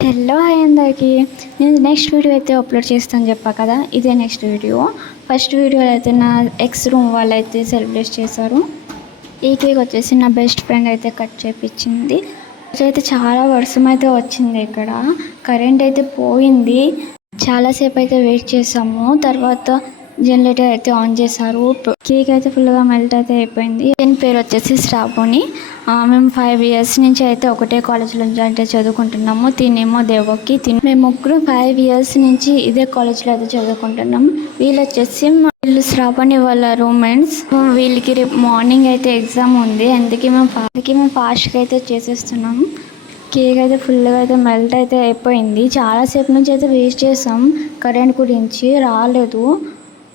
Hello hi అందరికీ. నేను next video అయితే అప్లోడ్ చేస్తాను చెప్పా కదా, ఇదే నెక్స్ట్ వీడియో. ఫస్ట్ వీడియోలో అయితే నా ఎక్స్ రూమ్ వాళ్ళు అయితే సెలబ్రేట్ చేశారు. ఈ కేక్ వచ్చేసి నా బెస్ట్ ఫ్రెండ్ అయితే కట్ చేయించింది. అయితే చాలా వర్షం అయితే వచ్చింది. ఇక్కడ కరెంట్ అయితే పోయింది. చాలాసేపు అయితే వెయిట్ చేసాము. తర్వాత జనరేటర్ అయితే ఆన్ చేశారు. కేక్ అయితే ఫుల్గా మెల్ట్ అయితే అయిపోయింది. దీని పేరు వచ్చేసి శ్రావణి. మేము 5 years నుంచి అయితే ఒకటే కాలేజ్లో అయితే చదువుకుంటున్నాము. తినేమో దేవకి. మేము ముగ్గురు 5 years నుంచి ఇదే కాలేజ్లో అయితే చదువుకుంటున్నాము. వీళ్ళు వచ్చేసి వీళ్ళు శ్రావణి వాళ్ళ రూమ్మేట్స్. వీళ్ళకి రేపు మార్నింగ్ అయితే ఎగ్జామ్ ఉంది. అందుకే మేము ఫాస్ట్గా అయితే చేసేస్తున్నాము. కేక్ అయితే ఫుల్గా అయితే మెల్ట్ అయితే అయిపోయింది. చాలాసేపు నుంచి అయితే వేస్ట్ చేసాం. కరెంట్ గురించి రాలేదు.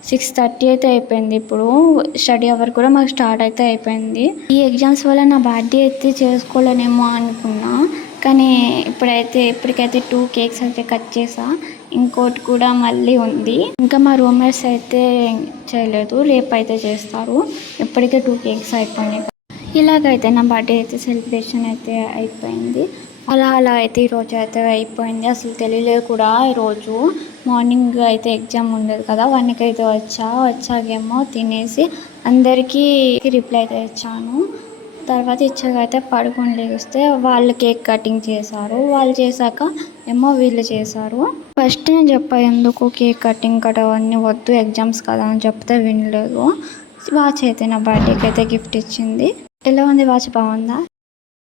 6:30 అయితే అయిపోయింది. ఇప్పుడు స్టడీ అవర్ కూడా మాకు స్టార్ట్ అయితే అయిపోయింది. ఈ ఎగ్జామ్స్ వల్ల నా బర్త్డే అయితే చేసుకోలేనేమో అనుకున్నా, కానీ ఇప్పటికైతే 2 కేక్స్ అయితే కట్ చేసా. ఇంకోటి కూడా మళ్ళీ ఉంది. ఇంకా మా రూమ్మేట్స్ అయితే చేయలేదు, రేపు అయితే చేస్తారు. ఇప్పటికే 2 కేక్స్ అయిపోయినాయి. ఇలాగైతే నా బర్త్డే అయితే సెలబ్రేషన్ అయితే అయిపోయింది. అలా అయితే ఈరోజు అయితే అయిపోయింది. అసలు తెలియలేదు కూడా. ఈరోజు మార్నింగ్ అయితే ఎగ్జామ్ ఉండదు కదా, 1కి అయితే వచ్చాకేమో తినేసి అందరికీ రిప్లై అయితే ఇచ్చాను. తర్వాత ఇచ్చాకైతే పడుకొని లేస్తే వాళ్ళు కేక్ కటింగ్ చేశారు. వాళ్ళు చేశాక ఏమో వీళ్ళు చేశారు. ఫస్ట్ నేను చెప్పా ఎందుకు కేక్ కటింగ్ అవన్నీ వద్దు, ఎగ్జామ్స్ కదా అని చెప్తే వినలేదు. వాచ్ అయితే నా బర్త్డేకి అయితే గిఫ్ట్ ఇచ్చింది. ఎలా ఉంది వాచ్? బాగుందా?